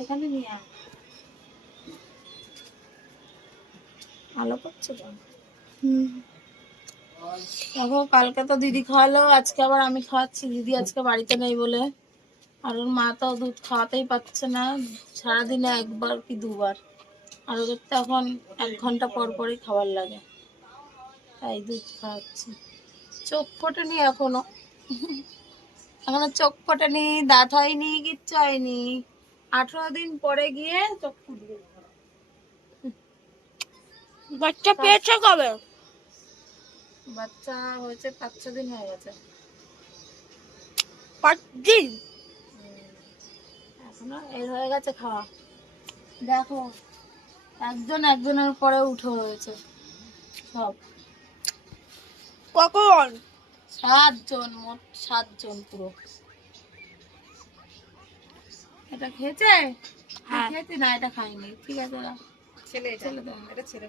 এখানে নিয়ে আয়, ভালো করছে তো। দেখো কালকে তো দিদি খাওয়ালো, আজকে আবার আমি খাওয়াচ্ছি। দিদি আজকে বাড়িতে নেই বলে। আর ওর মা তো দুধ খাওয়াতেই পারছে না, সারাদিনে একবার কি দুবার। আর ওদের তো এখন 1 ঘন্টা পর পরই খাবার লাগে, তাই দুধ খাওয়াচ্ছি। চোখ ফোটেনি এখনো, এখনো চোখ ফোটেনি, দাঁত হয়নি, কিচ্ছু হয়নি। 18 দিন পরে গিয়ে চোখ ফুটবে। বাচ্চা পেয়েছে কবে? বাচ্চা হয়েছে 5-6 দিন হয়ে গেছে। 5 দিন? এখনো এর হয়ে গেছে খাওয়া। দেখো একজন একজনের পরে উঠে রয়েছে সব। কখন? 7 জন, মোট 7 জন পুরো। এটা খেয়েছে? হ্যাঁ। খেয়েছি না, এটা খাইনি। ঠিক আছে, ছেলে, এটা ছেলে।